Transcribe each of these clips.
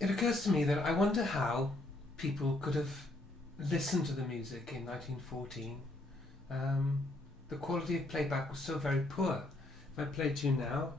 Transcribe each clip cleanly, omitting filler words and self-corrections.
it occurs to me that I wonder how people could have listened to the music in 1914. The quality of playback was so very poor. If I play to you now.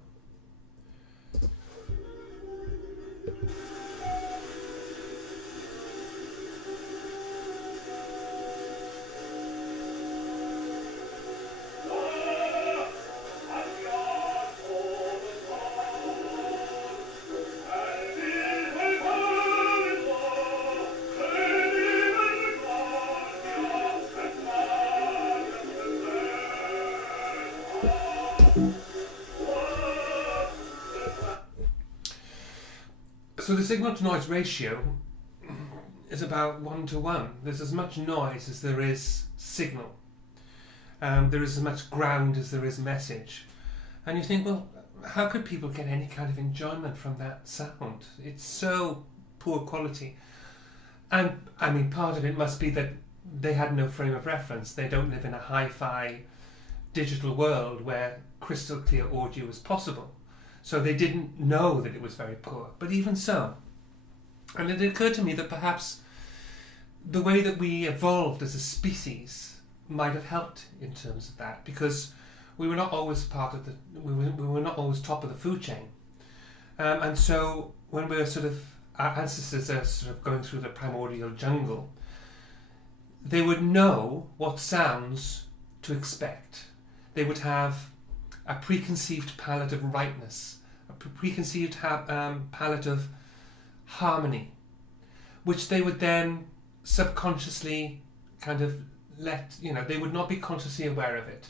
So the signal to noise ratio is about 1 to 1. There's as much noise as there is signal. There is as much ground as there is message. And you think, well, how could people get any kind of enjoyment from that sound? It's so poor quality. And I mean, part of it must be that they had no frame of reference. They don't live in a hi-fi digital world where crystal clear audio is possible. So they didn't know that it was very poor. But even so, and it occurred to me that perhaps the way that we evolved as a species might have helped in terms of that, because we were not always we were not always top of the food chain. And so when we're our ancestors are sort of going through the primordial jungle, they would know what sounds to expect. They would have a preconceived palette of rightness, a preconceived palette of harmony, which they would then subconsciously kind of they would not be consciously aware of it,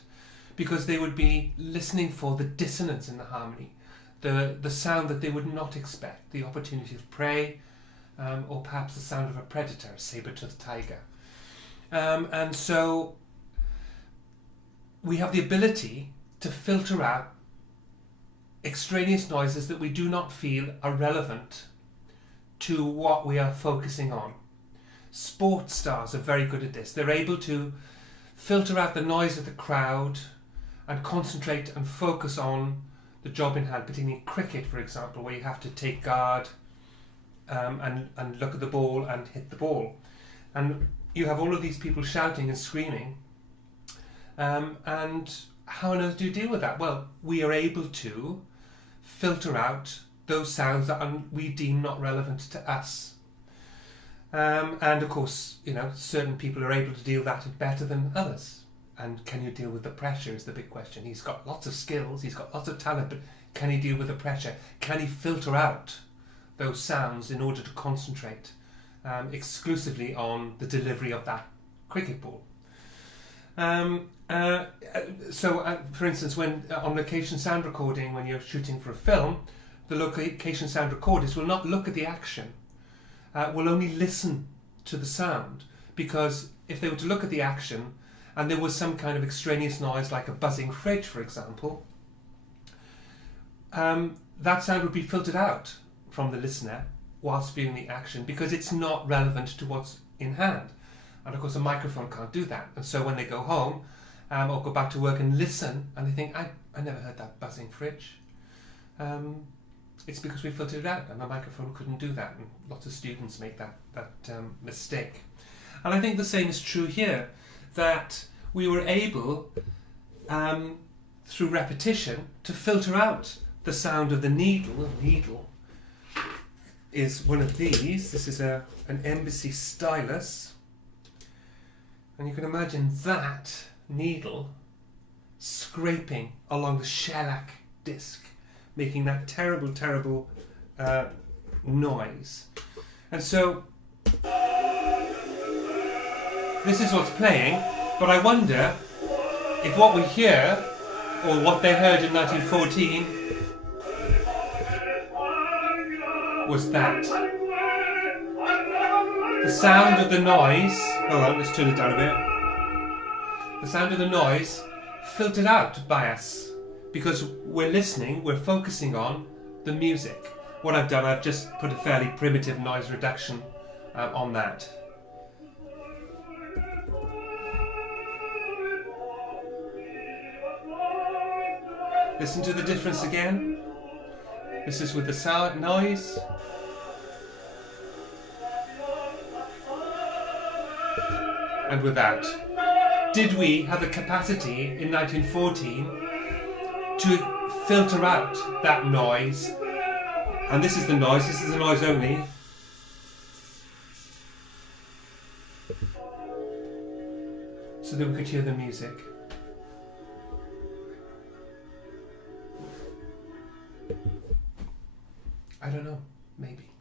because they would be listening for the dissonance in the harmony, the sound that they would not expect, the opportunity of prey, or perhaps the sound of a predator, a saber-toothed tiger. And so we have the ability to filter out extraneous noises that we do not feel are relevant to what we are focusing on. Sports stars are very good at this. They're able to filter out the noise of the crowd and concentrate and focus on the job in hand, particularly in cricket, for example, where you have to take guard and look at the ball and hit the ball. And you have all of these people shouting and screaming. And how on earth do you deal with that? Well, we are able to filter out those sounds that we deem not relevant to us. And of course, certain people are able to deal with that better than others. And can you deal with the pressure is the big question. He's got lots of skills, he's got lots of talent, but can he deal with the pressure? Can he filter out those sounds in order to concentrate exclusively on the delivery of that cricket ball? So, for instance, when on location sound recording, when you're shooting for a film, the location sound recorders will not look at the action, will only listen to the sound, because if they were to look at the action and there was some kind of extraneous noise like a buzzing fridge, for example, that sound would be filtered out from the listener whilst viewing the action, because it's not relevant to what's in hand. And of course a microphone can't do that. And so when they go home or go back to work and listen, and they think, I never heard that buzzing fridge. It's because we filtered it out, and the microphone couldn't do that. And lots of students make that mistake. And I think the same is true here, that we were able, through repetition, to filter out the sound of the needle. The needle is one of these. This is an embassy stylus. And you can imagine that needle scraping along the shellac disc, making that terrible, terrible noise. And so this is what's playing, but I wonder if what we hear, or what they heard in 1914, was that. The sound of the noise, hold on, let's turn it down a bit. The sound of the noise filtered out by us, because we're listening, we're focusing on the music. What I've done, I've just put a fairly primitive noise reduction on that. Listen to the difference again. This is with the sound noise. and without. Did we have the capacity in 1914 to filter out that noise? And this is the noise only. So that we could hear the music. I don't know, maybe.